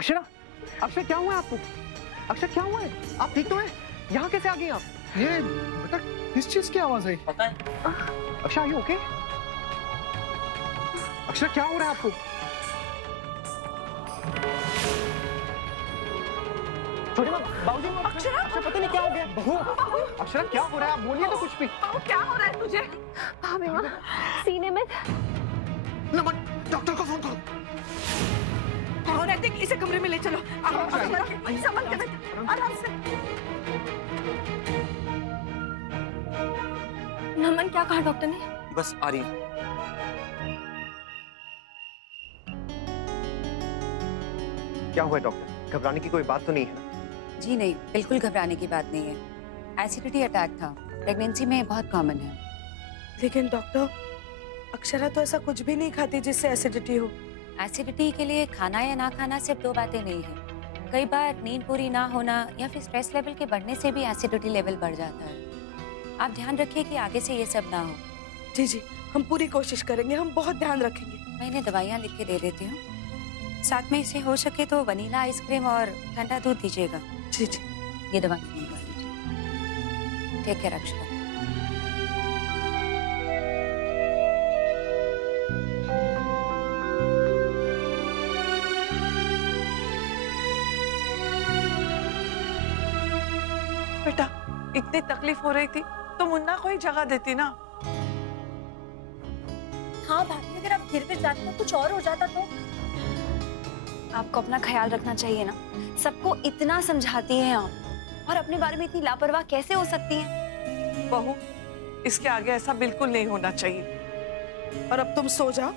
अक्षरा, अक्षरा क्या हुआ है आपको? अक्षरा क्या हुआ है? आप ठीक तो हैं? यहाँ कैसे आ गए आप? ये बेटा किस चीज की आवाज है? पता है? अक्षरा ये ओके? अक्षरा क्या हो रहा है आपको? छोटी माँ, बाबूजी, अक्षरा पता नहीं क्या हो गया। बहू, अक्षरा क्या हो रहा है? आप बोलिए तो कुछ भी। क्या हो रहा है तुझे? भाभी माँ, सीने में। नमन, डॉक्टर को फोन करो। और नैतिक, इसे कमरे में ले चलो। संभल के बैठ, आराम से। नमन, क्या कहा डॉक्टर ने? बस आ रही है। क्या हुआ डॉक्टर? घबराने की कोई बात तो नहीं है? जी नहीं, बिल्कुल घबराने की बात नहीं है। एसिडिटी अटैक था, प्रेगनेंसी में बहुत कॉमन है। लेकिन डॉक्टर, अक्षरा तो ऐसा कुछ भी नहीं खाती जिससे एसिडिटी हो। एसिडिटी के लिए खाना या ना खाना सिर्फ दो बातें नहीं है। कई बार नींद पूरी ना होना या फिर स्ट्रेस लेवल के बढ़ने से भी एसिडिटी लेवल बढ़ जाता है। आप ध्यान रखिए कि आगे से ये सब ना हो। जी जी, हम पूरी कोशिश करेंगे, हम बहुत ध्यान रखेंगे। मैं इन्हें दवाइयाँ लिख के दे देती हूँ। साथ में इसे हो सके तो वनीला आइसक्रीम और ठंडा दूध दीजिएगा। जी जी। ये दवा टेक केयर अक्षरा। बेटा, इतनी तकलीफ हो रही थी तो मुन्ना को ही जगह देती ना। हाँ भाभी, अगर आप गिर जाते तो कुछ और हो जाता तो। आपको अपना ख्याल रखना चाहिए ना। सबको इतना समझाती हैं आप, और अपने बारे में इतनी लापरवाह कैसे हो सकती हैं? बहू, इसके आगे ऐसा बिल्कुल नहीं होना चाहिए। और अब तुम सो जाओ,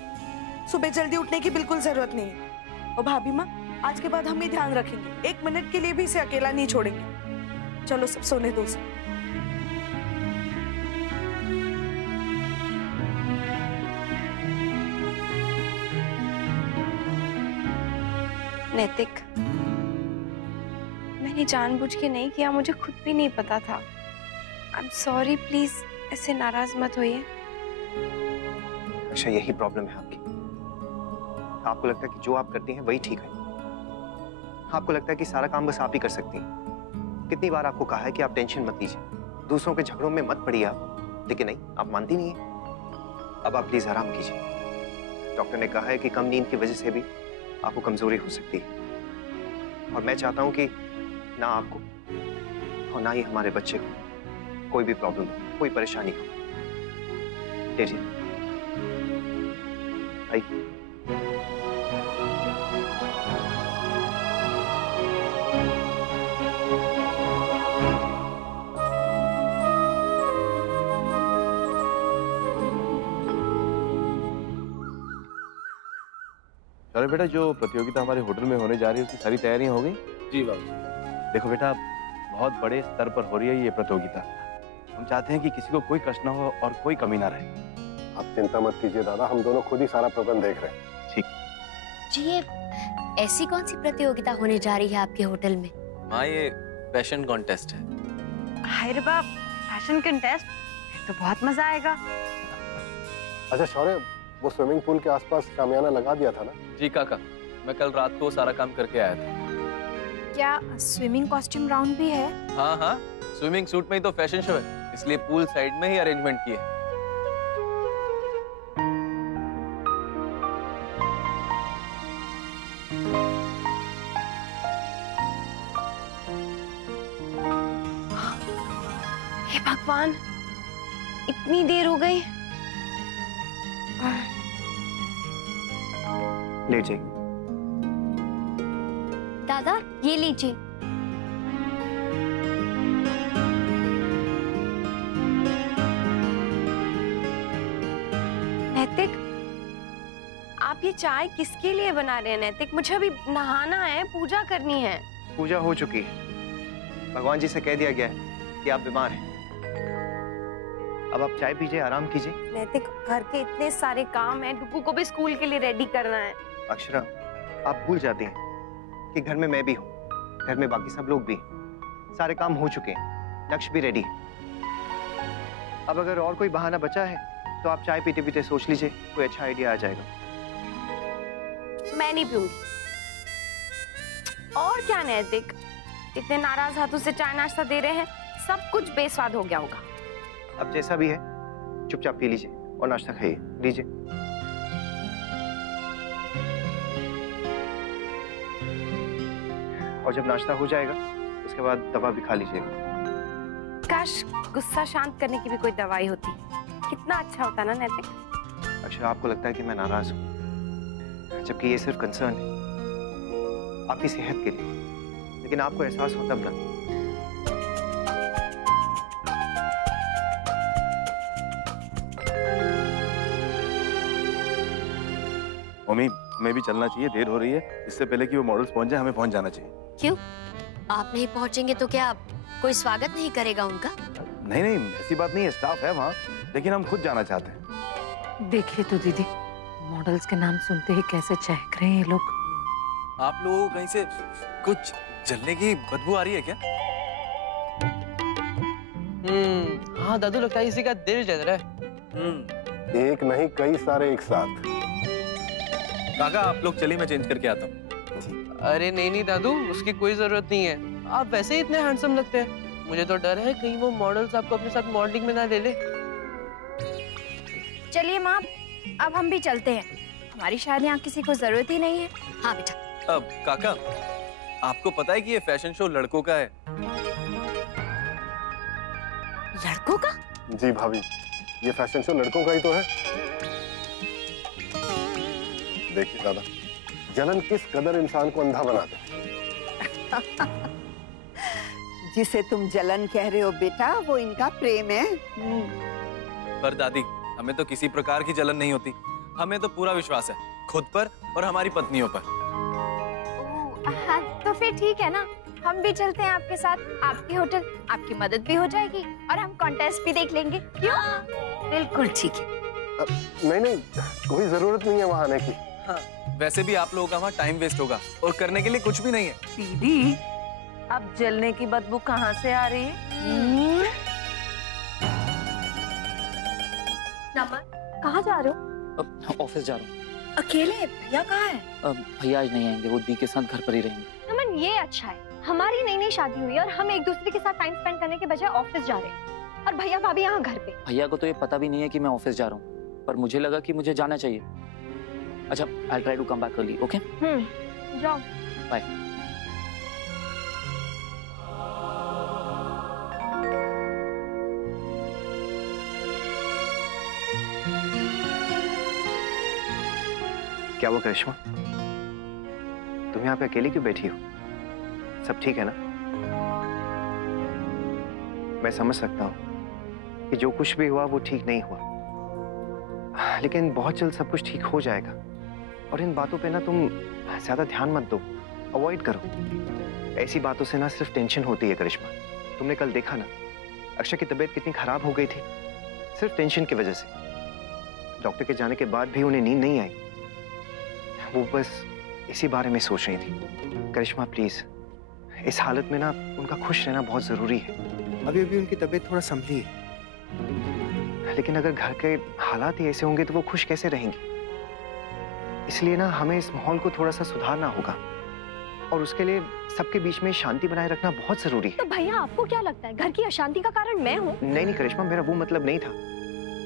सुबह जल्दी उठने की बिल्कुल जरूरत नहीं है। और भाभी माँ, आज के बाद हम ही ध्यान रखेंगे, 1 मिनट के लिए भी इसे अकेला नहीं छोड़ेंगे। चलो सब सोने दो उसे। नैतिक, मैंने जानबूझ के नहीं किया, मुझे खुद भी नहीं पता था। आई एम सॉरी, प्लीज ऐसे नाराज मत होइए। अच्छा, यही प्रॉब्लम है आपकी। आपको लगता है कि जो आप करती हैं वही ठीक है। आपको लगता है कि सारा काम बस आप ही कर सकती हैं। कितनी बार आपको कहा है कि आप टेंशन मत लीजिए, दूसरों के झगड़ों में मत पड़िए आप, लेकिन नहीं, आप मानती नहीं है। अब आप प्लीज आराम कीजिए। डॉक्टर ने कहा है कि कम नींद की वजह से भी आपको कमजोरी हो सकती है, और मैं चाहता हूं कि ना आपको और ना ही हमारे बच्चे को कोई भी प्रॉब्लम हो, कोई परेशानी हो। लीजिए, आइए। चलो बेटा, जो प्रतियोगिता हमारे होटल में होने जा रही है उसकी सारी तैयारियां हो गई? जी बाबू। देखो बेटा, बहुत बड़े स्तर पर हो रही है ये प्रतियोगिता। हम चाहते हैं कि किसी को कोई कष्ट ना हो और कोई कमी ना रहे। आप चिंता मत कीजिए दादा, हम दोनों खुद ही सारा प्रबंध देख रहे हैं। ठीक जी, ये ऐसी कौन सी प्रतियोगिता होने जा रही है आपके होटल में? हाँ, ये फैशन कॉन्टेस्ट है। हाय रे बाप, फैशन कॉन्टेस्ट, तो बहुत मजा आएगा। अच्छा शौर्य, वो स्विमिंग पूल के आसपास शामियाना लगा दिया था ना? जी काका, मैं कल रात को सारा काम करके आया था। क्या स्विमिंग कॉस्ट्यूम राउंड भी है? हाँ हाँ, स्विमिंग सूट में ही तो फैशन शो है, इसलिए पूल साइड में ही अरेंजमेंट किए। हे भगवान, इतनी देर हो गई। लीजिए। दादा, ये लीजिए। नैतिक, आप ये चाय किसके लिए बना रहे हैं? नैतिक, मुझे अभी नहाना है, पूजा करनी है। पूजा हो चुकी है, भगवान जी से कह दिया गया है कि आप बीमार हैं। अब आप चाय पीजिए, आराम कीजिए। नैतिक, घर के इतने सारे काम हैं, डुगू को भी स्कूल के लिए रेडी करना है। अक्षरा, आप भूल जाती हैं कि घर में मैं भी हूँ, घर में बाकी सब लोग भी हैं। सारे काम हो चुके हैं, लक्ष्य भी रेडी है। अब अगर और कोई बहाना बचा है तो आप चाय पीते पीते सोच लीजिए, कोई अच्छा आइडिया आ जाएगा। मैं नहीं पीऊंगी। और क्या नैतिक, इतने नाराज हाथों से चाय नाश्ता दे रहे हैं, सब कुछ बेस्वाद हो गया होगा। अब जैसा भी है चुपचाप पी लीजिए और नाश्ता खाइए, लीजिए। और जब नाश्ता हो जाएगा उसके बाद दवा भी खा लीजिएगा। काश गुस्सा शांत करने की भी कोई दवाई होती, कितना अच्छा होता ना नैतिक। अक्षरा, आपको लगता है कि मैं नाराज हूँ, जबकि ये सिर्फ कंसर्न है आपकी सेहत के लिए, लेकिन आपको एहसास हो तब ना। मम्मी, हमें भी चलना चाहिए, देर हो रही है। इससे पहले कि वो मॉडल्स पहुंच जाए हमें पहुंच जाना चाहिए। क्यों? आप नहीं पहुंचेंगे तो क्या कोई स्वागत नहीं करेगा उनका? नहीं नहीं, ऐसी बात नहीं है, स्टाफ है वहाँ, लेकिन हम खुद जाना चाहते हैं। देखिए तो दीदी, मॉडल्स के नाम सुनते ही कैसे चहक रहे हैं ये लोग। आप लोगों को कहीं से कुछ जलने की बदबू आ रही है क्या? हाँ दादू, लगता है इसी का दिल जल रहा है। एक नहीं, कई सारे एक साथ। काका आप लोग चलिए, मैं चेंज करके आता हूँ। अरे नहीं नहीं दादू, उसकी कोई जरूरत नहीं है, आप वैसे ही इतने हैंडसम लगते हैं। मुझे तो डर है कहीं वो मॉडल्स आपको अपने साथ मॉडलिंग में ना ले ले। चलिए माँ, अब हम भी चलते हैं, हमारी शायद यहाँ किसी को जरूरत ही नहीं है। हाँ बेटा। अब काका, आपको पता है कि ये फैशन शो लड़कों का है? लड़कों का? जी भाभी, ये फैशन शो लड़कों का ही तो है। देखिए दादा, जलन किस कदर इंसान को अंधा बनाता है। जिसे तुम जलन कह रहे हो बेटा, वो इनका प्रेम है। पर दादी, हमें तो किसी प्रकार की जलन नहीं होती, हमें तो पूरा विश्वास है खुद पर और हमारी पत्नियों पर। हाँ, तो फिर ठीक है ना, हम भी चलते हैं आपके साथ। आपकी होटल, आपकी मदद भी हो जाएगी और हम कॉन्टेस्ट भी देख लेंगे। क्यों? बिल्कुल ठीक है। नहीं नहीं, कोई जरूरत नहीं है वहाँ आने की। हाँ, वैसे भी आप लोगों का वहाँ टाइम वेस्ट होगा और करने के लिए कुछ भी नहीं है। दीदी, अब जलने की बदबू कहाँ से आ रही है? कहाँ जा रहे हो? ऑफिस जा रहा हूँ। अकेले? भैया कहाँ है? भैया आज नहीं आएंगे, वो दी के साथ घर पर ही रहेंगे। नमन, ये अच्छा है, हमारी नई नई शादी हुई है और हम एक दूसरे के साथ टाइम स्पेंड करने के बजाय ऑफिस जा रहे हैं, और भैया भाभी यहाँ घर पे। भैया को तो ये पता भी नहीं है कि मैं ऑफिस जा रहा हूँ, पर मुझे लगा कि मुझे जाना चाहिए। अच्छा, I try to come back early, okay? जाओ। बाय। क्या हुआ करिश्मा, तुम यहाँ पे अकेली क्यों बैठी हो? सब ठीक है ना? मैं समझ सकता हूँ कि जो कुछ भी हुआ वो ठीक नहीं हुआ, लेकिन बहुत जल्द सब कुछ ठीक हो जाएगा। और इन बातों पे ना तुम ज्यादा ध्यान मत दो, अवॉइड करो। ऐसी बातों से ना सिर्फ टेंशन होती है करिश्मा। तुमने कल देखा ना अक्षय की तबीयत कितनी खराब हो गई थी, सिर्फ टेंशन की वजह से। डॉक्टर के जाने के बाद भी उन्हें नींद नहीं आई, वो बस इसी बारे में सोच रही थी। करिश्मा प्लीज, इस हालत में ना उनका खुश रहना बहुत जरूरी है। अभी अभी उनकी तबीयत थोड़ा संभली है, लेकिन अगर घर के हालात ही ऐसे होंगे तो वो खुश कैसे रहेंगी? इसलिए ना हमें इस माहौल को थोड़ा सा सुधारना होगा, और उसके लिए सबके बीच में शांति बनाए रखना बहुत जरूरी है। तो भैया, आपको क्या लगता है घर की अशांति का कारण मैं हूँ? नहीं नहीं करिश्मा, मेरा वो मतलब नहीं था।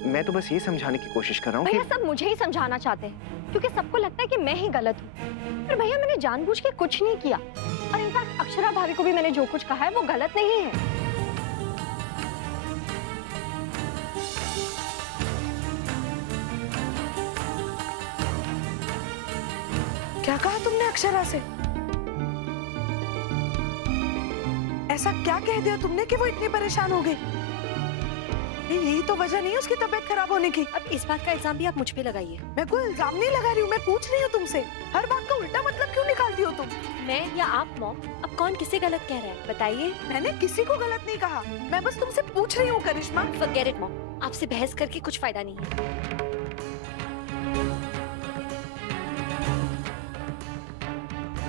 मैं तो बस ये समझाने की कोशिश कर रहा हूँ भैया सब मुझे ही समझाना चाहते हैं, क्योंकि सबको लगता है कि मैं ही गलत हूँ। पर भैया, मैंने जानबूझ के कुछ नहीं किया, और इनफैक्ट अक्षरा भाभी को भी मैंने जो कुछ कहा है वो गलत नहीं है। क्या कहा तुमने अक्षरा से? ऐसा क्या कह दिया तुमने कि वो इतनी परेशान हो गई? यही तो वजह नहीं है उसकी तबीयत खराब होने की। अब इस बात का इल्जाम भी आप मुझ पे लगाइए। मैं कोई इल्जाम नहीं लगा रही हूँ, मैं पूछ रही हूँ तुमसे। हर बात का उल्टा मतलब क्यों निकालती हो तुम? मैं या आप मॉम? अब कौन किसे गलत कह रहा है बताइए। मैंने किसी को गलत नहीं कहा, मैं बस तुमसे पूछ रही हूँ करिश्मा। फॉरगेट इट मॉम, आपसे बहस करके कुछ फायदा नहीं है।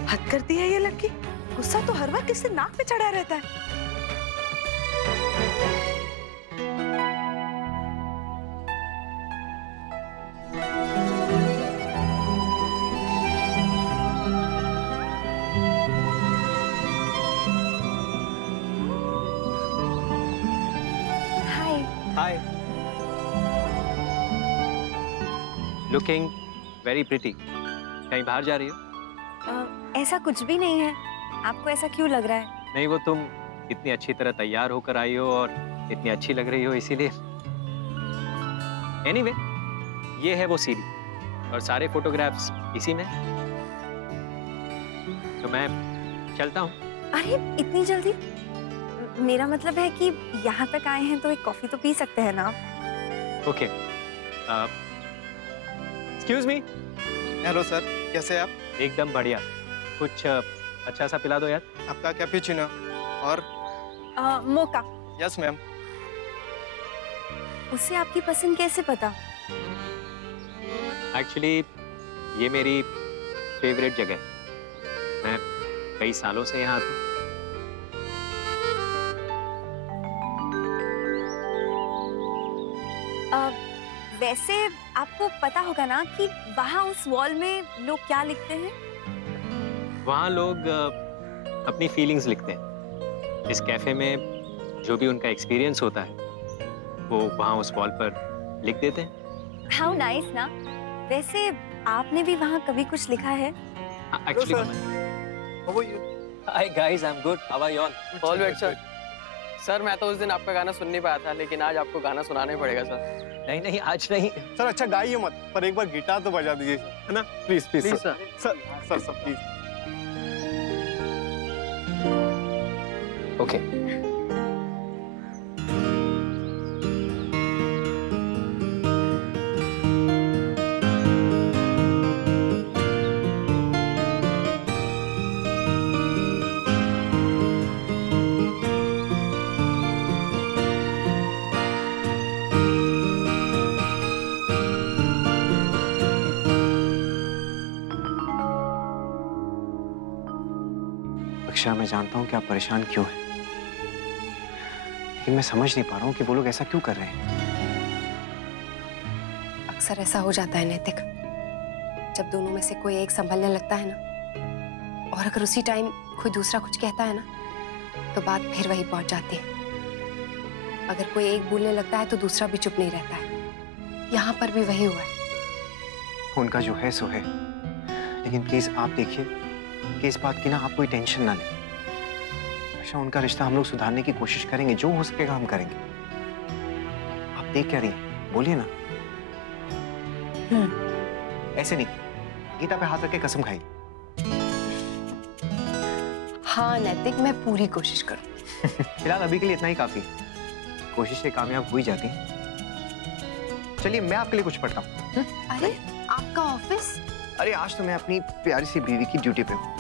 हद करती है ये लड़की, गुस्सा तो हर वक्त इससे नाक पे चढ़ा रहता है। हाय। Looking very pretty. कहीं बाहर जा रही हो? ऐसा कुछ भी नहीं है। आपको ऐसा क्यों लग रहा है? नहीं, वो तुम इतनी अच्छी तरह तैयार होकर आई हो और इतनी अच्छी लग रही हो, इसीलिए। एनीवे, ये है वो सीडी और सारे फोटोग्राफ्स इसी में। तो मैं चलता हूँ। अरे इतनी जल्दी? मेरा मतलब है कि यहाँ तक आए हैं तो एक कॉफी तो पी सकते हैं ना? Okay. Excuse me. Hello sir, कैसे हैं आप? एकदम बढ़िया। कुछ अच्छा सा पिला दो यार। आपका कैपुचिनो और मोका। Yes ma'am. उसे आपकी पसंद कैसे पता? एक्चुअली ये मेरी फेवरेट जगह है। मैं कई सालों से यहाँ आता हूँ। वैसे आपको पता होगा ना कि वहाँ उस वॉल में लोग क्या लिखते हैं? वहाँ लोग अपनी फीलिंग्स लिखते हैं। इस कैफे में जो भी उनका एक्सपीरियंस होता है वो वहाँ उस वॉल पर लिख देते हैं। हाउ नाइस ना। वैसे आपने भी वहाँ कभी कुछ लिखा है? Actually hi guys, I am good. How are you all? All wait sir. Sir मैं तो उस दिन आपका गाना सुन नहीं पाया था, लेकिन आज आपको गाना सुनाना ही पड़ेगा सर। नहीं नहीं, आज नहीं सर। अच्छा गाइए मत, पर एक बार गिटार तो बजा दीजिए, है ना? Please please please sir. Sir sir please. Okay. Akshara, मैं जानता हूं कि आप परेशान क्यों हैं, लेकिन मैं समझ नहीं पा रहा हूं कि वो लोग ऐसा क्यों कर रहे हैं। अक्सर ऐसा हो जाता है नैतिक, जब दोनों में से कोई एक संभलने लगता है ना, और अगर उसी टाइम कोई दूसरा कुछ कहता है ना, तो बात फिर वही पहुंच जाती है। अगर कोई एक बोलने लगता है तो दूसरा भी चुप नहीं रहता है। यहाँ पर भी वही हुआ है। उनका जो है सो है, लेकिन प्लीज आप देखिए कि इस बात की ना आप कोई टेंशन ना लें। अच्छा, उनका रिश्ता हम लोग सुधारने की कोशिश करेंगे, जो हो सकेगा हम करेंगे। आप देख क्या रही हैं? बोलिए ना। ऐसे नहीं, गीता पे हाथ रख के कसम खाई। हाँ नैतिक, मैं पूरी कोशिश करूँ। फिलहाल अभी के लिए इतना ही काफी। कोशिशें कामयाब हो ही जाती हैं। चलिए मैं आपके लिए कुछ पढ़ता हूँ। अरे आपका ऑफिस? अरे आज तो मैं अपनी प्यारी सी बीवी की ड्यूटी पे हूँ।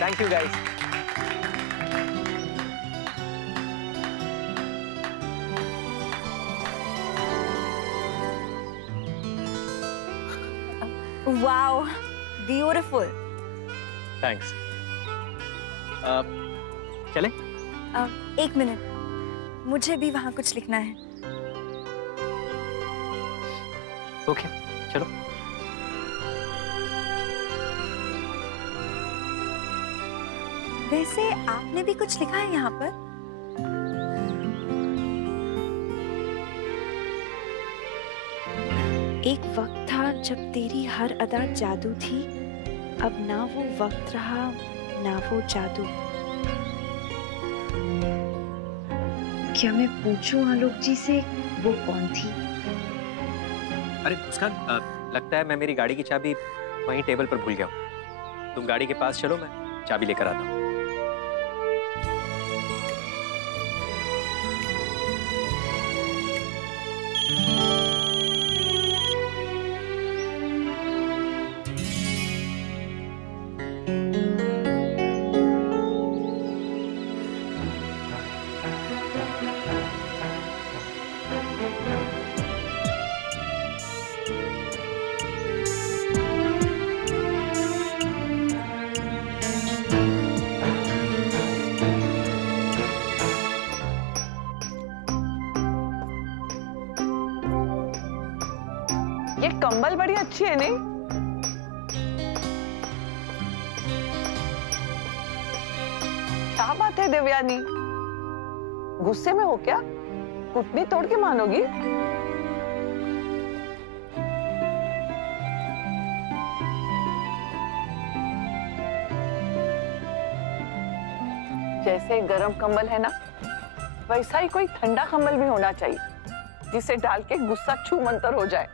Thank you guys. Wow, beautiful. Thanks. चले? एक मिनट, मुझे भी वहाँ कुछ लिखना है। ओके, चलो। वैसे आपने भी कुछ लिखा है यहाँ पर? एक वक्त था जब तेरी हर अदा जादू थी, अब ना वो वक्त रहा ना वो जादू। क्या मैं पूछूं आलोक जी से वो कौन थी? अरे मुस्कान, लगता है मैं मेरी गाड़ी की चाबी वहीं टेबल पर भूल गया हूँ। तुम गाड़ी के पास चलो, मैं चाबी लेकर आता हूँ। ये कंबल बड़ी अच्छी है नहीं? क्या बात है देवयानी, गुस्से में हो क्या? घुटनी तोड़ के मानोगी? जैसे गरम कंबल है ना, वैसा ही कोई ठंडा कंबल भी होना चाहिए जिसे डाल के गुस्सा छू मंतर हो जाए।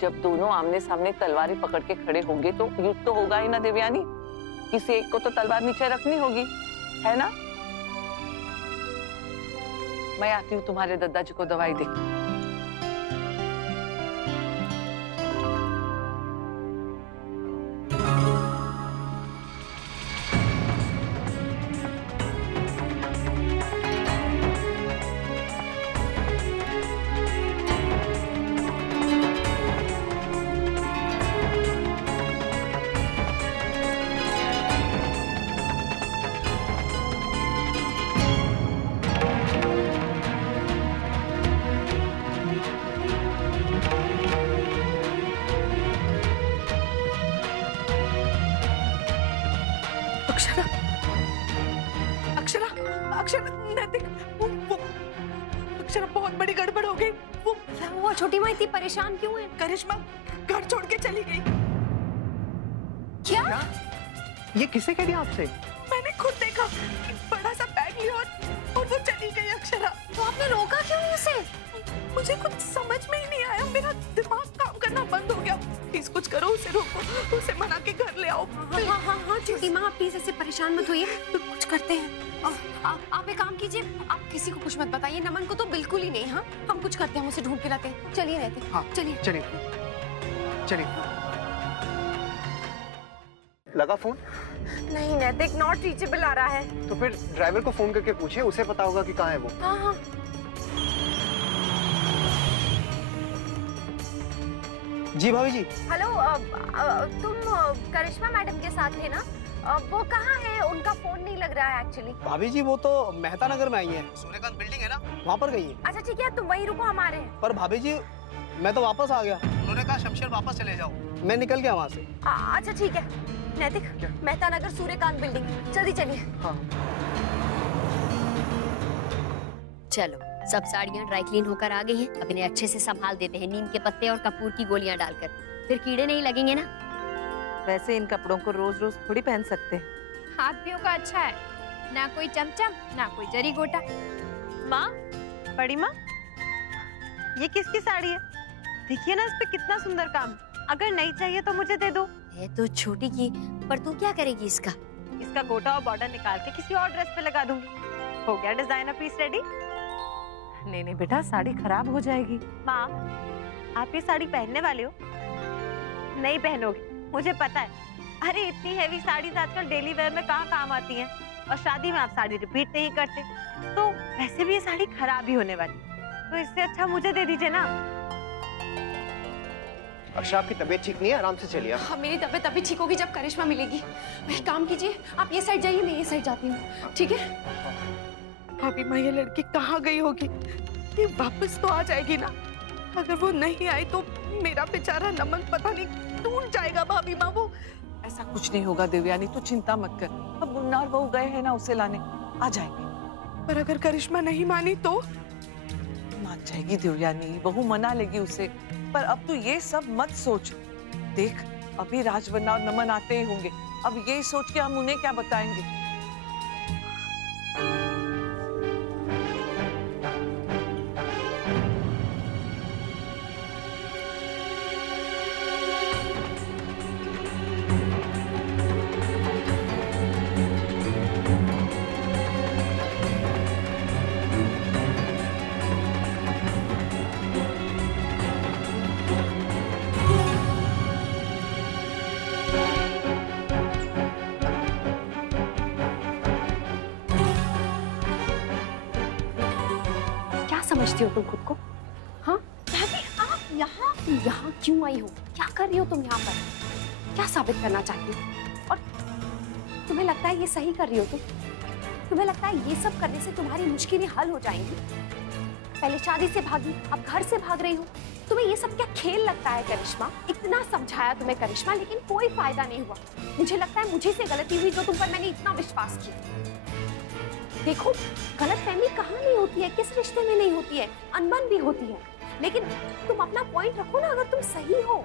जब दोनों आमने सामने तलवारें पकड़ के खड़े होंगे तो युद्ध तो होगा ही ना देवयानी। किसी एक को तो तलवार नीचे रखनी होगी, है ना? मैं आती हूँ तुम्हारे दादाजी को दवाई देके। अक्षरा, अक्षरा, अक्षरा, नैतिक, वो अक्षरा, बहुत बड़ी गड़बड़ हो गई। वो क्या हुआ? छोटी माँ इतनी परेशान क्यों है? करिश्मा घर छोड़ के चली गई। क्या? ये किसे कह दिया आपसे? मैंने खुद देखा, बड़ा सा बैग लिया और वो चली गई। अक्षरा, तो आपने रोका क्यों नहीं उसे? मुझे कुछ समझ में ही नहीं आया, मेरा दिमाग काम करना बंद हो गया। प्लीज कुछ करो, उसे रोको, उसे मना के घर ले आओ। हाँ, छोटी माँ प्लीज ऐसे परेशान मत होइए, कुछ करते हैं। आप एक काम कीजिए, आप किसी को कुछ मत बताइए, नमन को तो बिल्कुल ही नहीं। हाँ, हम कुछ करते हैं, हम उसे ढूंढ के लाते हैं। चलिए रहते। हाँ, चलिए चलिए चलिए। लगा फोन? नहीं नैतिक, नॉट रीचेबल आ रहा है। तो फिर ड्राइवर को फोन करके पूछे, उसे पता होगा कि कहाँ है वो। हाँ हाँ। जी भाभी जी। हेलो, तुम करिश्मा मैडम के साथ थे ना? वो कहाँ है? उनका फोन नहीं लग रहा है एक्चुअली। भाभी जी वो तो मेहता नगर में आई है, सूर्यकांत बिल्डिंग है ना, वहाँ पर गई है। अच्छा ठीक है, तुम वहीं रुको, हम आ रहे हैं। पर भाभी जी मैं तो वापस आ गया, उन्होंने कहा शमशेर वापस चले जाओ, मैं निकल गया वहाँ से। अच्छा ठीक है नैतिक, मेहता नगर सूर्यकांत बिल्डिंग, जल्दी चलिए। हाँ। चलो सब साड़ियाँ ड्राई क्लीन होकर आ गई हैं, अब इन्हें अच्छे से संभाल देते हैं नीम के पत्ते और कपूर की गोलियां डालकर, फिर कीड़े नहीं लगेंगे ना। वैसे इन कपड़ों को रोज रोज थोड़ी पहन सकते हैं। हाथियों का अच्छा है, ना कोई चमचम ना कोई जरी गोटा। माँ, बड़ी माँ, ये किसकी साड़ी है? देखिए ना इस पे कितना सुंदर काम। अगर नहीं चाहिए तो मुझे दे दो। है तो छोटी की, पर तू क्या करेगी इसका? इसका गोटा और बॉर्डर निकाल के किसी और ड्रेस पे लगा दूंगी। हो गया डिजाइनर पीस रेडी। नहीं नहीं बेटा, साड़ी खराब हो जाएगी। माँ, आप ये साड़ी पहनने वाले हो? नहीं पहनोगे, मुझे पता है। अरे इतनी हैवी साड़ी आजकल डेली वेयर में कहाँ काम आती हैं, और शादी में आप साड़ी रिपीट नहीं करते, तो वैसे भी ये साड़ी खराब ही होने वाली, तो इससे अच्छा मुझे दे दीजिए ना। अक्षरा, आपकी तबीयत ठीक नहीं है, आराम से चलिए। हाँ, मेरी तबीयत अभी ठीक होगी जब करिश्मा मिलेगी। एक काम कीजिए, आप ये साइड जाइए, मैं ये साइड जाती हूँ, ठीक है? भाभी माँ, ये लड़की कहाँ गई होगी? ये वापस तो आ जाएगी ना? अगर वो नहीं आई तो मेरा बेचारा नमन पता नहीं टूट जाएगा। भाभी माँ, वो ऐसा कुछ नहीं होगा देवयानी, तू चिंता मत कर। अब मुन्ना और बहू गए हैं ना उसे लाने, आ जाएंगे। पर अगर करिश्मा नहीं मानी तो? मान जाएगी देवयानी, बहू मना लेगी उसे। पर अब तू ये सब मत सोच। देख, अभी राजवन्ना और नमन आते ही होंगे, अब ये सोच के हम उन्हें क्या बताएंगे। समझती हो तुम खुद को? हाँ आप यहाँ क्यों आई हो? क्या कर रही हो तुम यहाँ पर? क्या साबित करना चाहती हो? और तुम्हें लगता है ये सही कर रही हो तुम? तुम्हें लगता है ये सब करने से तुम्हारी मुश्किलें हल हो जाएंगी? पहले शादी से भागी, अब घर से भाग रही हूँ। तुम्हें ये सब क्या खेल लगता है करिश्मा? इतना समझाया तुम्हें करिश्मा, लेकिन कोई फायदा नहीं हुआ। मुझे लगता है मुझे से गलती हुई जो तुम पर मैंने इतना विश्वास किया। देखो, गलतफहमी कहाँ नहीं होती है, किस रिश्ते में नहीं होती है, अनबन भी होती है, लेकिन तुम अपना पॉइंट रखो ना। अगर तुम सही हो,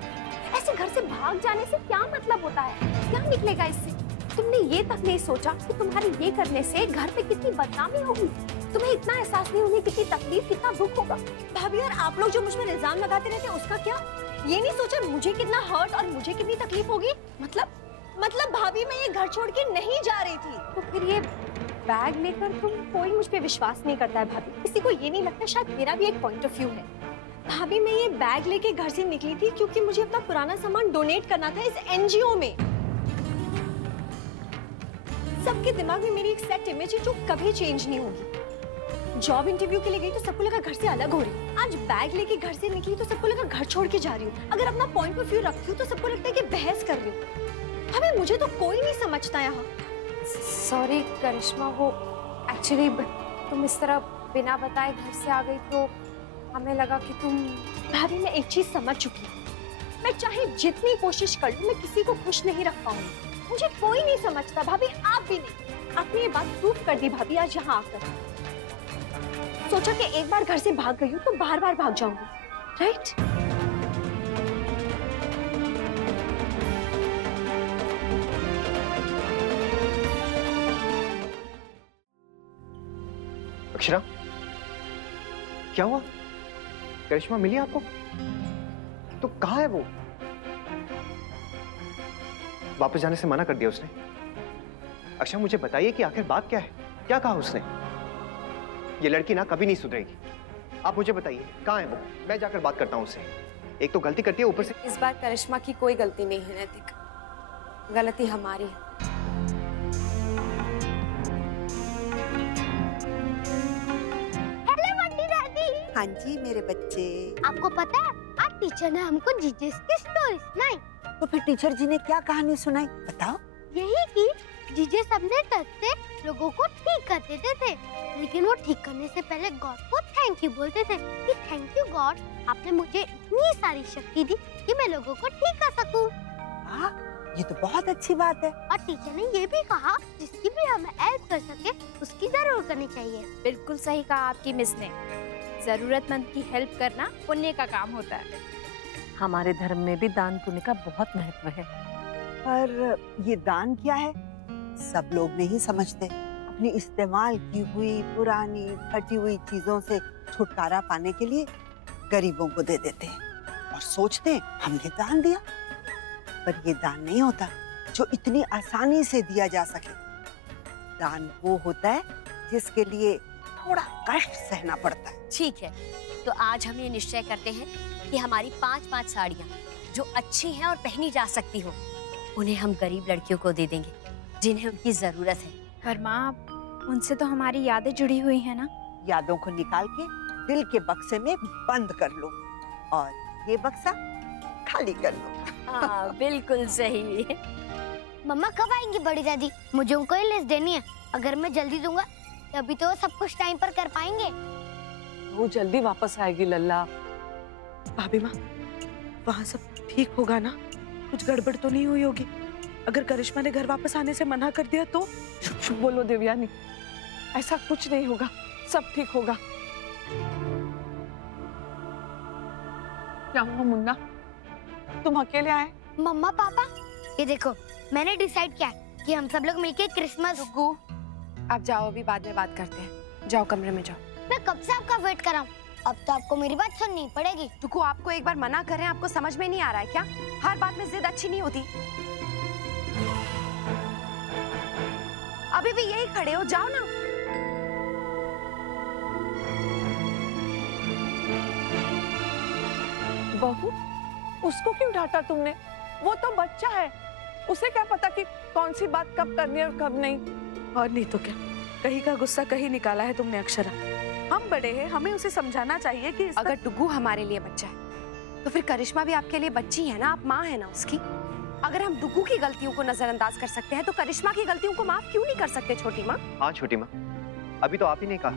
ऐसे घर से भाग जाने से क्या मतलब होता है? क्या निकलेगा इससे? तुमने ये तक नहीं सोचा कि तुम्हारे ये करने से घर पे कितनी बदनामी होगी। तुम्हें इतना एहसास नहीं होने कितनी तकलीफ, कितना दुख होगा। भाभी, और आप लोग जो मुझ पर इल्जाम लगाते रहते हैं उसका क्या? ये नहीं सोचा मुझे कितना हर्ट और मुझे कितनी तकलीफ होगी? मतलब भाभी, मैं ये घर छोड़ के नहीं जा रही थी। तो फिर ये बैग लेकर कोई मुझ पे विश्वास नहीं करता है भाभी। किसी को ये नहीं लगता शायद मेरा भी एक पॉइंट ऑफ व्यू है। भाभी, मैं ये बैग लेके घर से निकली थी क्योंकि मुझे अपना पुराना सामान डोनेट करना था इस एनजीओ में। सबके दिमाग में मेरी एक सेट इमेज है जो कभी चेंज नहीं होगी। जॉब इंटरव्यू के लिए गई तो सबको लगा घर से अलग हो रही। आज बैग लेके घर से निकली तो सबको लगा घर छोड़ के जा रही हूँ। अगर अपना पॉइंट ऑफ व्यू रखती हूँ तो सबको लगता है कि बहस कर रही हूँ। भाभी, मुझे तो कोई नहीं समझता यहाँ। सॉरी करिश्मा, वो एक्चुअली तुम इस तरह बिना बताए घर से आ गई तो हमें लगा कि तुम। भाभी, मैं एक चीज समझ चुकी हूँ, मैं चाहे जितनी कोशिश कर लूं, मैं किसी को खुश नहीं रख पाऊंगी। मुझे कोई नहीं समझता भाभी, आप भी नहीं। आपने ये बात प्रूफ कर दी भाभी आज यहाँ आकर। सोचा कि एक बार घर से भाग गई हूँ तो बार बार भाग जाऊंगी, राइट? अक्षरा, क्या हुआ? करिश्मा मिली आपको? तो कहाँ है वो? वापस जाने से मना कर दिया उसने? अक्षरा, मुझे बताइए कि आखिर बात क्या है? क्या कहा उसने? ये लड़की ना कभी नहीं सुधरेगी। आप मुझे बताइए कहाँ है वो? मैं जाकर बात करता हूँ उससे। एक तो गलती करती है, ऊपर से इस बार करिश्मा की कोई गलती नहीं है नैतिक, गलती हमारी है। हाँ जी मेरे बच्चे। आपको पता है आज टीचर ने हमको जीजस की स्टोरी सुनाई। तो फिर टीचर जी ने क्या कहानी सुनाई, बताओ? यही कि जीजस अपने टच से लोगों को ठीक कर देते थे, लेकिन वो ठीक करने से पहले गॉड को थैंक यू बोलते थे कि थैंक यू गॉड, आपने मुझे इतनी सारी शक्ति दी कि मैं लोगों को ठीक कर सकूं। हाँ, ये तो बहुत अच्छी बात है। और टीचर ने ये भी कहा जिसकी भी हमें हेल्प कर सके उसकी जरूर करनी चाहिए। बिल्कुल सही कहा आपकी मिस ने, जरूरतमंद की हेल्प करना पुण्य का काम होता है। हमारे धर्म में भी दान पुण्य का बहुत महत्व है। पर ये दान क्या है सब लोग नहीं समझते। अपनी इस्तेमाल की हुई पुरानी फटी हुई चीजों से छुटकारा पाने के लिए गरीबों को दे देते हैं और सोचते हैं हमने दान दिया। पर ये दान नहीं होता जो इतनी आसानी से दिया जा सके। दान वो होता है जिसके लिए थोड़ा कष्ट सहना पड़ता है। ठीक है, तो आज हम ये निश्चय करते हैं कि हमारी 5-5 साड़ियाँ जो अच्छी हैं और पहनी जा सकती हो, उन्हें हम गरीब लड़कियों को दे देंगे जिन्हें उनकी जरूरत है। पर माँ, उनसे तो हमारी यादें जुड़ी हुई है ना। यादों को निकाल के दिल के बक्से में बंद कर लो और ये बक्सा खाली कर लो। हाँ, बिल्कुल सही। मम्मा कब आएंगी बड़ी दादी? मुझे उनको ही लिस्ट देनी है। अगर मैं जल्दी दूंगा तभी तो वो सब कुछ टाइम पर कर पाएंगे। वो जल्दी वापस आएगी लल्ला। भाभी माँ, वहाँ सब ठीक होगा ना? कुछ गड़बड़ तो नहीं हुई होगी? अगर करिश्मा ने घर वापस आने से मना कर दिया तो? चुप चुप बोलो देवयानी, ऐसा कुछ नहीं होगा, सब ठीक होगा। क्या हुआ मुन्ना, तुम अकेले आए? मम्मा पापा, ये देखो मैंने डिसाइड किया कि हम सब लोग मिलके क्रिसमस। रुको, आप जाओ, अभी बाद में बात करते हैं। जाओ कमरे में जाओ। मैं कब से आपका वेट कर रहा हूँ, अब तो आपको मेरी बात सुननी पड़ेगी। रुको, आपको एक बार मना कर रहे हैं, आपको समझ में नहीं आ रहा है क्या? हर बात में जिद अच्छी नहीं होती। अभी भी यही खड़े हो, जाओ ना। बहू, उसको क्यों डांटा तुमने? वो तो बच्चा है, उसे क्या पता कि कौन सी बात कब करनी है और कब नहीं। और नहीं तो क्या, कहीं का गुस्सा कहीं निकाला है तुमने अक्षरा। हम बड़े हैं, हमें उसे समझाना चाहिए कि अगर डुगू हमारे लिए बच्चा है तो फिर करिश्मा भी आपके लिए बच्ची है ना, आप माँ है ना उसकी। अगर हम डुगू की गलतियों को नजरअंदाज कर सकते हैं तो करिश्मा की गलतियों को माफ क्यों नहीं कर सकते छोटी माँ? हाँ छोटी माँ, अभी तो आप ही ने कहा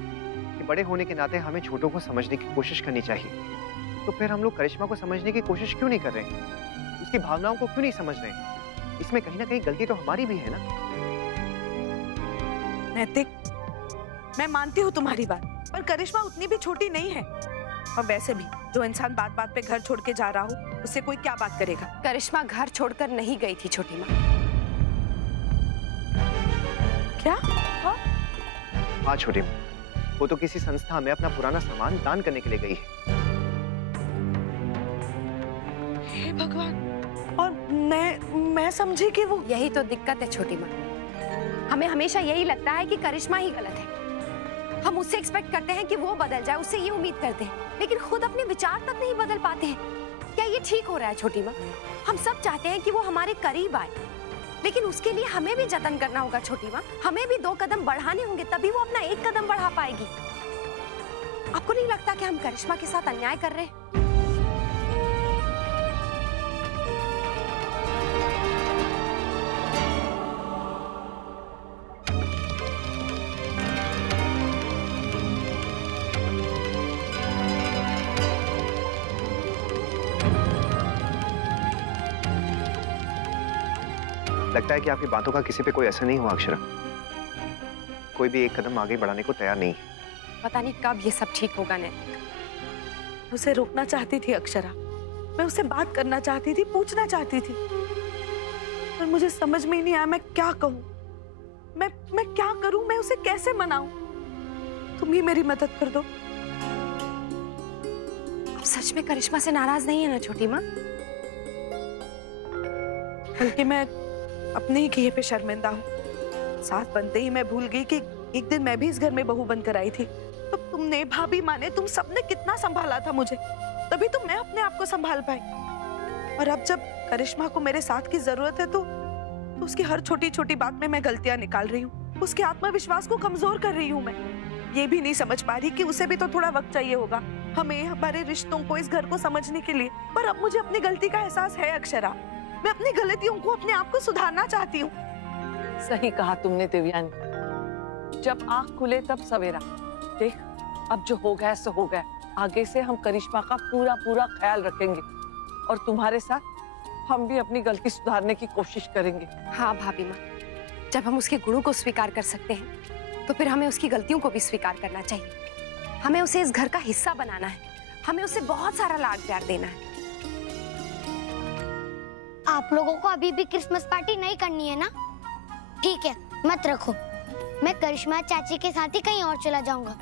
कि बड़े होने के नाते हमें छोटों को समझने की कोशिश करनी चाहिए। तो फिर हम लोग करिश्मा को समझने की कोशिश क्यों नहीं कर रहे? उसकी भावनाओं को क्यों नहीं समझ रहे? इसमें कहीं ना कहीं गलती तो हमारी भी है ना। नैतिक, मैं मानती हूँ तुम्हारी बात, पर करिश्मा उतनी भी छोटी नहीं है। और वैसे भी जो इंसान बात बात पे घर छोड़ के जा रहा हो, उससे कोई क्या बात करेगा? करिश्मा घर छोड़कर नहीं गई थी छोटी माँ। क्या? हाँ छोटी माँ, वो तो किसी संस्था में अपना पुराना सामान दान करने के लिए गई है। हे भगवान, और मैं समझी कि वो... यही तो दिक्कत है छोटी माँ। हमें हमेशा यही लगता है कि करिश्मा ही गलत है। हम उससे एक्सपेक्ट करते हैं कि वो बदल जाए, उससे ये उम्मीद करते हैं, लेकिन खुद अपने विचार तक नहीं बदल पाते हैं। क्या ये ठीक हो रहा है छोटी माँ? हम सब चाहते हैं कि वो हमारे करीब आए, लेकिन उसके लिए हमें भी जतन करना होगा छोटी माँ। हमें भी 2 कदम बढ़ाने होंगे, तभी वो अपना 1 कदम बढ़ा पाएगी। आपको नहीं लगता कि हम करिश्मा के साथ अन्याय कर रहे हैं? लगता है कि आपकी बातों का किसी पे कोई असर नहीं हुआ अक्षरा। कोई भी 1 कदम आगे बढ़ाने को तैयार नहीं। पता नहीं कब ये सब ठीक होगा। ने उसे रोकना चाहती थी अक्षरा, मैं उससे बात करना चाहती थी, पूछना चाहती थी, पर मुझे समझ में ही नहीं आया मैं क्या कहूँ। मैं क्या करूँ? मैं उसे कैसे मनाऊं? तुम ही मेरी मदद कर दो। आप सच में करिश्मा से नाराज नहीं है ना छोटी माँ? बल्कि मैं अपने ही किए पे शर्मिंदा हूँ। साथ बनते ही मैं भूल गई कि एक दिन मैं भी इस घर में बहू बनकर आई थी। तो तुमने, भाभी माँ ने, तुम सबने कितना संभाला था मुझे, तभी तो मैं अपने आप को संभाल पाई। और अब जब करिश्मा को मेरे साथ की जरूरत है तो उसकी हर छोटी छोटी बात में मैं गलतियां निकाल रही हूँ। उसके आत्मविश्वास को कमजोर कर रही हूँ मैं। ये भी नहीं समझ पा रही कि उसे भी तो थोड़ा वक्त चाहिए होगा, हमें, हमारे रिश्तों को, इस घर को समझने के लिए। पर अब मुझे अपनी गलती का एहसास है अक्षरा। मैं अपनी गलतियों को, अपने आप को सुधारना चाहती हूँ। सही कहा तुमने देवयानी, जब आंख खुले तब सवेरा। देख, अब जो हो गया सो हो गया। आगे से हम करिश्मा का पूरा पूरा ख्याल रखेंगे और तुम्हारे साथ हम भी अपनी गलती सुधारने की कोशिश करेंगे। हाँ भाभी माँ, जब हम उसके गुणों को स्वीकार कर सकते हैं तो फिर हमें उसकी गलतियों को भी स्वीकार करना चाहिए। हमें उसे इस घर का हिस्सा बनाना है, हमें उसे बहुत सारा लाड प्यार देना है। आप लोगों को अभी भी क्रिसमस पार्टी नहीं करनी है ना? ठीक है, मत रखो। मैं करिश्मा चाची के साथ ही कहीं और चला जाऊंगा।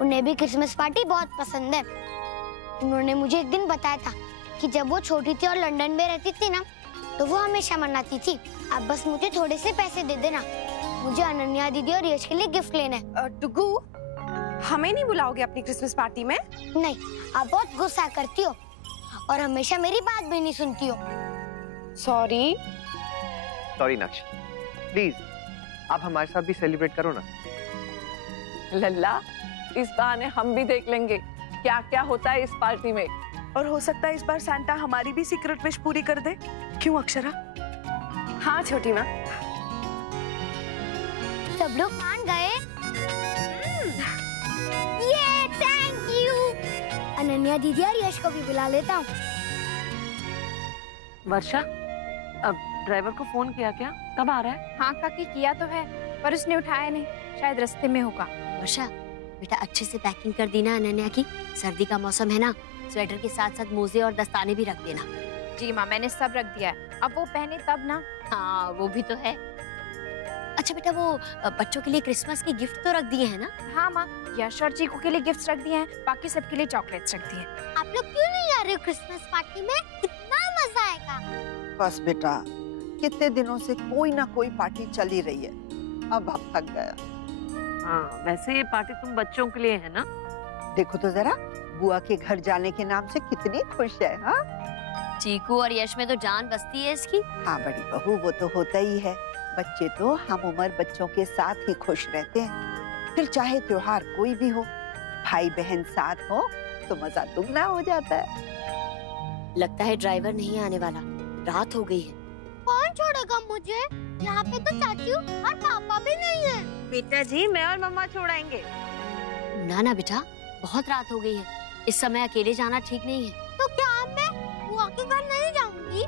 उन्हें भी क्रिसमस पार्टी बहुत पसंद है। उन्होंने मुझे एक दिन बताया था कि जब वो छोटी थी और लंदन में रहती थी ना, तो वो हमेशा मनाती थी। अब बस मुझे थोड़े से पैसे दे देना। मुझे अनन्या दीदी और यश के लिए गिफ्ट लेना है। डुगू, हमें नहीं बुलाओगे अपनी क्रिसमस पार्टी में? नहीं, आप बहुत गुस्सा करती हो और हमेशा मेरी बात भी नहीं सुनती हो। सॉरी नक्श, प्लीज आप हमारे साथ भी सेलिब्रेट करो ना। लल्ला, इस बहाने हम भी देख लेंगे क्या क्या होता है इस पार्टी में। और हो सकता है इस बार सैंटा हमारी भी सीक्रेट विश पूरी कर दे। क्यों अक्षरा? हाँ छोटी माँ। सब लोग मान गए? ये थैंक यू। अनन्या दीदी और यश को भी बुला लेता हूँ। वर्षा, अब ड्राइवर को फोन किया क्या? कब आ रहा है? हाँ काकी, किया तो है, पर उसने उठाया नहीं, शायद रास्ते में होगा। वर्षा बेटा, अच्छे से पैकिंग कर दी ना अनन्या की? सर्दी का मौसम है ना, स्वेटर के साथ साथ मोजे और दस्ताने भी रख देना। जी माँ, मैंने सब रख दिया है। अब वो पहने तब ना। हाँ वो भी तो है। अच्छा बेटा, वो बच्चों के लिए क्रिसमस के गिफ्ट तो रख दिए हैं ना? हाँ माँ, यश और चीकू के लिए गिफ्ट रख दिए हैं, बाकी सबके लिए चॉकलेट्स रख दिए। आप लोग क्यों नहीं आ रहे हो क्रिसमस पार्टी में? कितना मजा आएगा। बस बेटा, कितने दिनों से कोई ना कोई पार्टी चल ही रही है, अब आप थक गया। हाँ, वैसे ये पार्टी तुम बच्चों के लिए है ना? देखो तो जरा, बुआ के घर जाने के नाम से कितनी खुश है। हाँ, चीकू और यश में तो जान बसती है इसकी। हाँ बड़ी बहू, वो तो होता ही है। बच्चे तो हम उम्र बच्चों के साथ ही खुश रहते हैं। फिर चाहे त्योहार कोई भी हो, भाई बहन साथ हो तो मजा दुगना हो जाता है। लगता है ड्राइवर नहीं आने वाला, रात हो गई है। कौन छोड़ेगा मुझे? यहाँ पे तो चाचू और पापा भी नहीं है। बेटा जी, मैं और मम्मा छोड़ाएंगे। ना ना बेटा, बहुत रात हो गई है, इस समय अकेले जाना ठीक नहीं है। तो क्या मैं बुआ के घर नहीं जाऊंगी?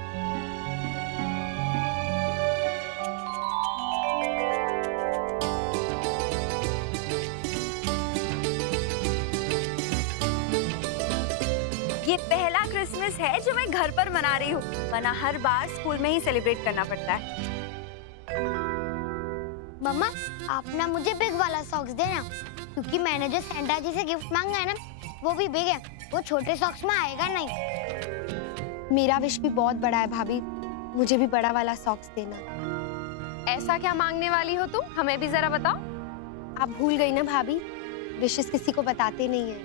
ये पहला क्रिसमस है जो मैं घर पर मना रही हूँ, वरना हर बार स्कूल में ही सेलिब्रेट करना पड़ता है। मम्मा, आप ना मुझे बिग वाला सॉक्स देना, क्योंकि मैंने जो सेंटा जी से गिफ्ट मांगा है ना, वो भी बिग है, वो छोटे सॉक्स में आएगा नहीं। मेरा विश भी बहुत बड़ा है भाभी, मुझे भी बड़ा वाला सॉक्स देना। ऐसा क्या मांगने वाली हो तुम, हमें भी जरा बताओ। आप भूल गई ना भाभी, विशेस किसी को बताते नहीं है।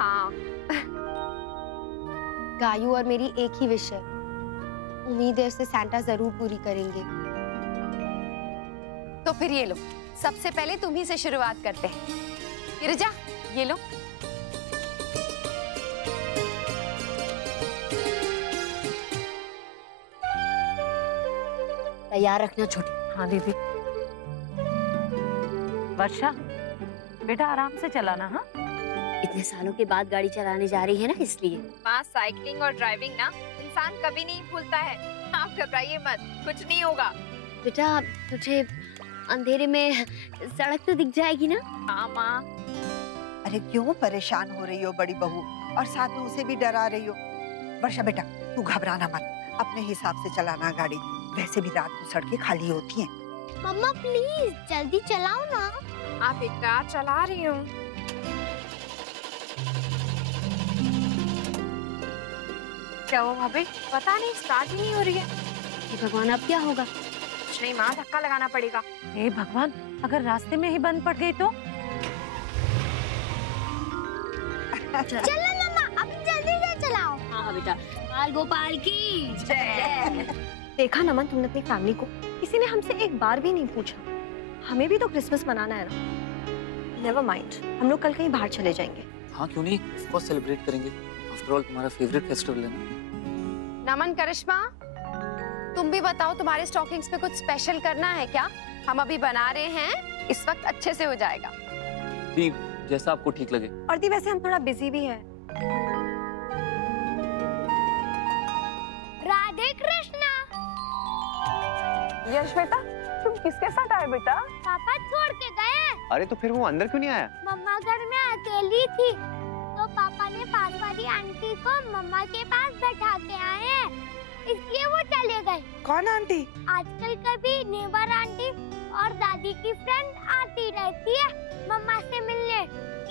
हाँ। गायू और मेरी एक ही विश है, उम्मीद है उसे सैंटा जरूर पूरी करेंगे। तो फिर ये लो, सबसे पहले तुम ही से शुरुआत करते हैं। गिरिजा, ये लो। तैयार रखना छोटी। हाँ दीदी। वर्षा, बेटा आराम से चलाना। हाँ, इतने सालों के बाद गाड़ी चलाने जा रही है ना, इसलिए। माँ, साइकिलिंग और ड्राइविंग ना इंसान कभी नहीं भूलता है। आप घबराइए मत, कुछ नहीं होगा। बेटा, तुझे अंधेरे में सड़क तो दिख जाएगी ना? हाँ माँ। अरे क्यों परेशान हो रही हो बड़ी बहू, और साथ में उसे भी डरा रही हो। वर्षा बेटा, तू घबराना मत, अपने हिसाब से चलाना गाड़ी, वैसे भी रात को सड़कें खाली होती हैं। मम्मा प्लीज जल्दी चलाओ ना। आप बेटा, चला रही हूँ। क्या हुआ भाभी? पता नहीं, स्टार्ट ही नहीं हो रही है। भगवान, अब क्या होगा? कुछ नहीं माँ, धक्का लगाना पड़ेगा। हे भगवान, अगर रास्ते में ही बंद पड़ गई तो? चलो मम्मा, अब जल्दी से चलाओ। हाँ बेटा, बाल गोपाल की जय। देखा नमन, तुमने अपनी फैमिली को किसी ने हमसे एक बार भी नहीं पूछा। हमें भी तो क्रिसमस मनाना है ना। नेवर माइंड, हम लोग कल कहीं बाहर चले जाएंगे। हाँ क्यों नहीं, ऑफ कोर्स सेलिब्रेट करेंगे, आफ्टर ऑल तुम्हारा फेवरेट फेस्टिवल है ना। नमन, करिश्मा, तुम भी बताओ, तुम्हारे स्टॉकिंग्स पे कुछ स्पेशल करना है क्या? हम अभी बना रहे हैं, इस वक्त अच्छे से हो जाएगा। ठीक, जैसा आपको ठीक लगे। और दी, वैसे हम थोड़ा बिजी भी हैं। राधे कृष्णा। यश बेटा, तुम किसके साथ आए बेटा? पापा छोड़ के गए। अरे तो फिर वो अंदर क्यों नहीं आया? मम्मा घर में अकेली थी, तो पापा ने पास वाली आंटी को मम्मा के पास बैठा के आए हैं, इसलिए वो चले गए। कौन आंटी? आजकल कभी नेबर आंटी और दादी की फ्रेंड आती रहती है मम्मा से मिलने।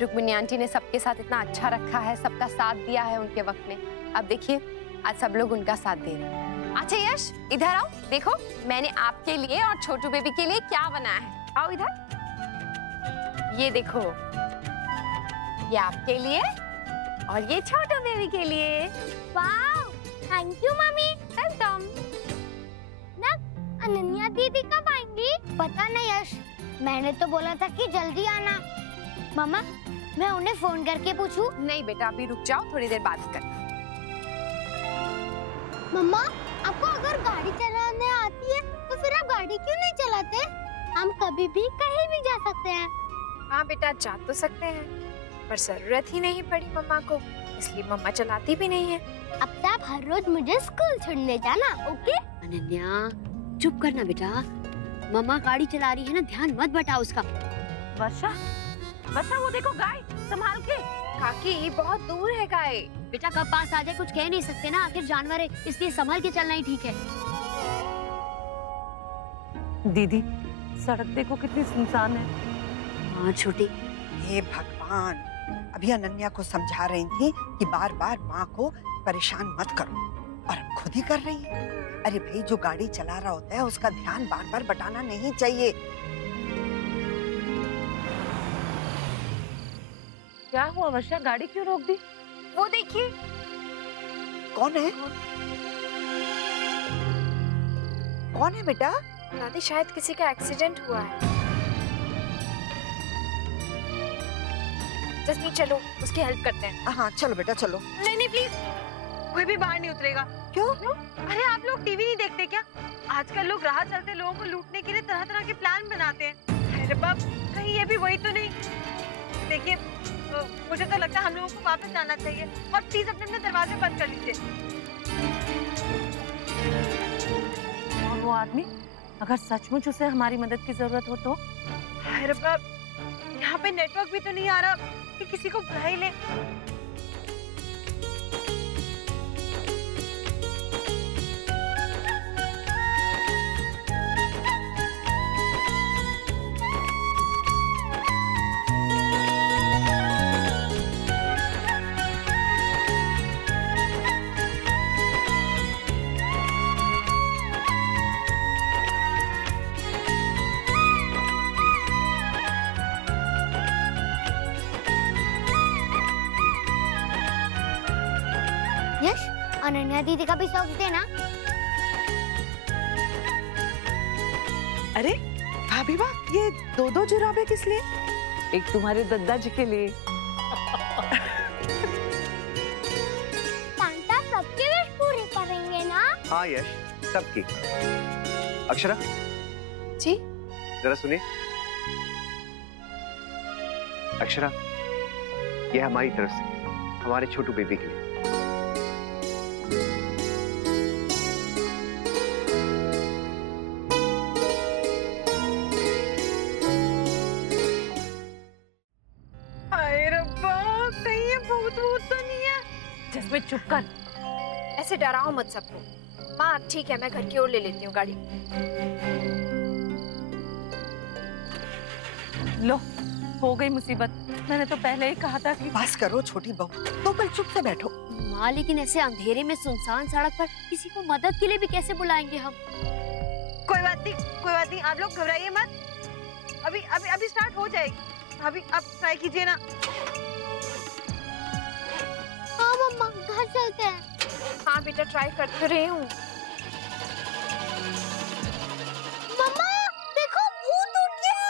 रुक्मिणी आंटी ने सबके साथ इतना अच्छा रखा है, सबका साथ दिया है उनके वक्त में। अब देखिए, आज सब लोग उनका साथ दे रहे हैं। अच्छा यश, इधर आओ, देखो मैंने आपके लिए और छोटू बेबी के लिए क्या बनाया है। आओ इधर, ये देखो, ये आपके लिए और ये छोटू बेबी के लिए। Wow, thank you mummy. Welcome. ना अनन्या दीदी कब आएंगी? पता नहीं यश, मैंने तो बोला था कि जल्दी आना। मम्मा, मैं उन्हें फोन करके पूछूं? नहीं बेटा, अभी रुक जाओ, थोड़ी देर बात करना। मम्मा, आपको अगर गाड़ी चलाने आती है तो फिर आप गाड़ी क्यों नहीं चलाते? हम कभी भी कहीं भी जा सकते हैं। हाँ बेटा, जा तो सकते हैं, पर जरूरत ही नहीं पड़ी मम्मा को, इसलिए मम्मा चलाती भी नहीं है। अब से आप हर रोज मुझे स्कूल छोड़ने जाना, ओके? अनन्या, चुप करना बेटा, मम्मा गाड़ी चला रही है ना, ध्यान मत बटाओ उसका। वर्षा, वर्षा वो देखो गाय, संभाल के। काकी, बहुत दूर है गाय। बेटा कब पास आ जाए कुछ कह नहीं सकते ना, आखिर जानवर है, इसलिए संभल के चलना ही ठीक है। दीदी, सड़क देखो कितनी सुनसान है। हाँ छोटी। हे भगवान, अभी अनन्या को समझा रही थी कि बार बार माँ को परेशान मत करो, और अब खुद ही कर रही है। अरे भाई, जो गाड़ी चला रहा होता है उसका ध्यान बार बार बटाना नहीं चाहिए। क्या हुआ वर्षा, गाड़ी क्यों रोक दी? वो देखिए। कौन है? कौन है बेटा? दादी, शायद किसी का एक्सीडेंट हुआ है। जस्मीन, चलो उसकी हेल्प करते हैं। हाँ चलो बेटा, चलो। नहीं नहीं प्लीज, कोई भी बाहर नहीं उतरेगा। क्यों? अरे आप लोग टीवी नहीं देखते क्या? आजकल लोग राह चलते लोगों को लूटने के लिए तरह तरह के प्लान बनाते हैं। अरे बाप, कहीं ये भी वही तो नहीं? देखिए, मुझे तो लगता है हम लोगों को वापस जाना चाहिए और प्लीज अपने अपने दरवाजे बंद कर लीजिए। और वो आदमी, अगर सचमुच उसे हमारी मदद की जरूरत हो तो? अरे बाप, यहाँ पे नेटवर्क भी तो नहीं आ रहा कि किसी को बुला ही ले। यश, अनन्या दीदी का भी सॉक्स देना। अरे भाभी वाह, ये दो दो जुराबे किस लिए? एक तुम्हारे दद्दा जी के लिए। सांता सबके विश पूरे करेंगे ना? हाँ यश, सबकी। अक्षरा जी जरा सुनिए। अक्षरा, ये हमारी तरफ से हमारे छोटू बेबी के लिए। जसमें चुप कर। ऐसे डराओ मत सबको। माँ ठीक है, मैं घर की ओर ले लेती हूँ गाड़ी। लो, हो गई मुसीबत। मैंने तो पहले ही कहा था कि बस करो छोटी बहू, तो कल चुप से बैठो। माँ, लेकिन ऐसे अंधेरे में सुनसान सड़क पर किसी को मदद के लिए भी कैसे बुलाएंगे हम? कोई बात नहीं, कोई बात नहीं, आप लोग घबराइए मत। अभी अभी अभी स्टार्ट हो जाएगी। भाभी आप ट्राई कीजिए ना। हाँ मम्मा, घर चलते हैं। हाँ बेटा, ट्राई करते रही हूँ। मम्मा देखो, भूत उठ गया।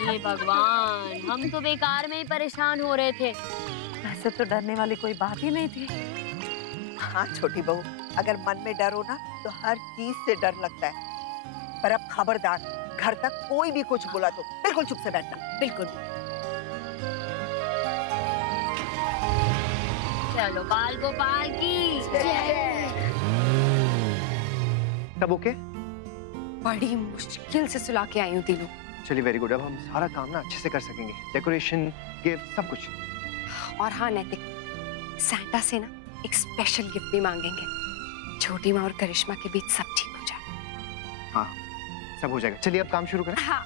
हे भगवान, हम तो बेकार में ही परेशान हो रहे थे। वैसे तो डरने वाली कोई बात ही नहीं थी। हाँ छोटी बहू, अगर मन में डर हो ना तो हर चीज से डर लगता है। पर अब खबरदार, घर तक कोई भी कुछ बोला तो बिल्कुल चुप से बैठना। बिल्कुल। चलो बाल गोपाल की सब ओके? बड़ी मुश्किल से सुला के आई हूँ तीनों। चलिए वेरी गुड। अब हम सारा काम ना अच्छे से कर सकेंगे, डेकोरेशन, गिफ्ट, सब कुछ। और हाँ नैतिक, सैंटा से ना एक स्पेशल गिफ्ट भी मांगेंगे। छोटी माँ और करिश्मा के बीच सब ठीक हो जाए। हाँ सब हो जाएगा। चलिए अब काम शुरू करें। हाँ।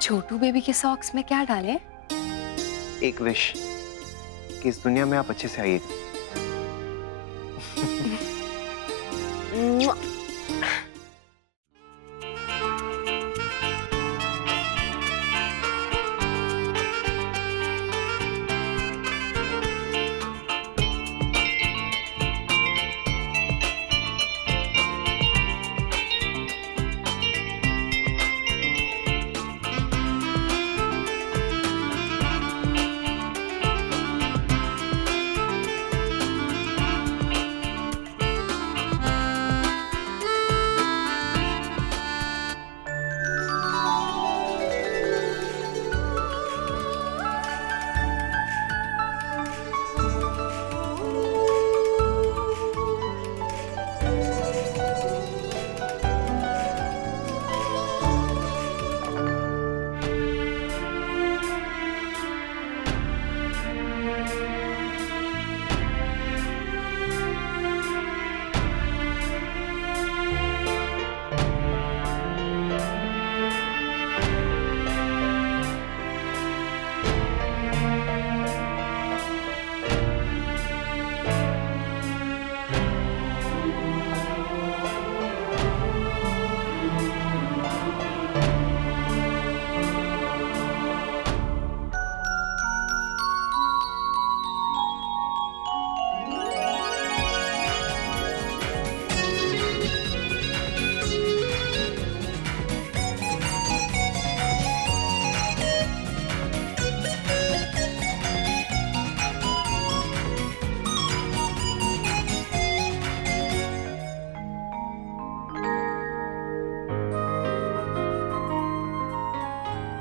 छोटू बेबी के सॉक्स में क्या डालें? एक विश कि इस दुनिया में आप अच्छे से आइए।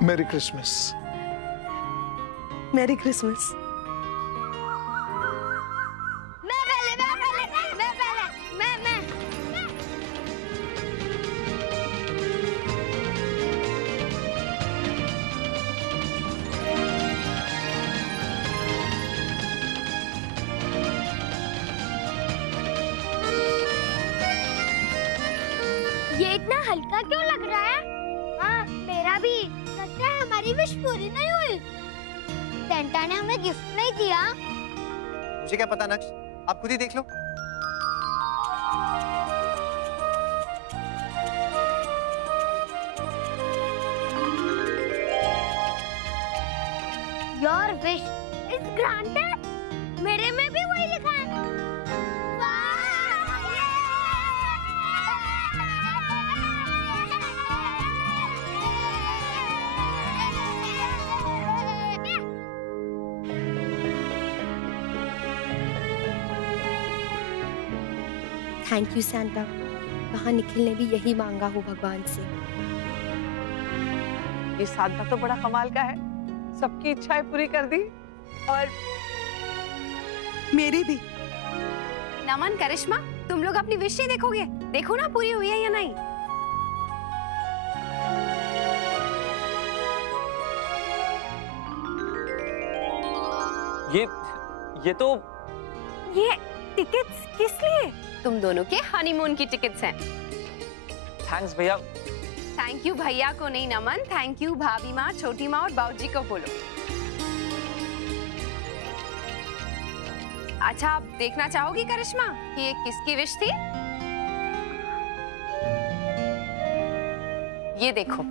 मेरी क्रिसमस। मेरी क्रिसमस। ये इतना हल्का क्यों लग रहा है? हाँ, मेरा भी। लगता है हमारी विश पूरी नहीं हुई। सेंटा ने हमें गिफ्ट नहीं दिया। मुझे क्या पता नक्श, आप खुद ही देख लो। Your wish is granted। मेरे में भी वही लिखा है। Thank you Santa. कहा निखिल ने भी यही मांगा हो भगवान से। ये सांता तो बड़ा कमाल का है, सबकी इच्छाएं पूरी कर दी। और मेरी भी। नमन, करिश्मा, तुम लोग अपनी विश नहीं देखोगे? देखो ना पूरी हुई है या नहीं। ये टिकट्स किस लिए? तुम दोनों के हनीमून की टिकट्स हैं। थैंक्स भैया। थैंक यू भैया को नहीं नमन, थैंक यू भाभी माँ, छोटी माँ और बाबूजी को बोलो। अच्छा, आप देखना चाहोगी करिश्मा कि ये किसकी विश थी? ये देखो।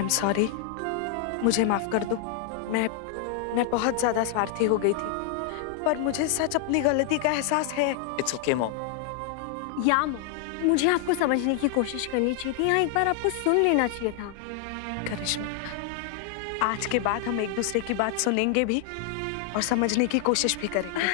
I'm sorry, मुझे माफ कर दो। मैं बहुत ज्यादा स्वार्थी हो गई थी, पर मुझे सच अपनी गलती का एहसास है। It's okay, Mom. या मॉम, मुझे आपको समझने की कोशिश करनी चाहिए थी। यहाँ एक बार आपको सुन लेना चाहिए था। करिश्मा, आज के बाद हम एक दूसरे की बात सुनेंगे भी और समझने की कोशिश भी करेंगे।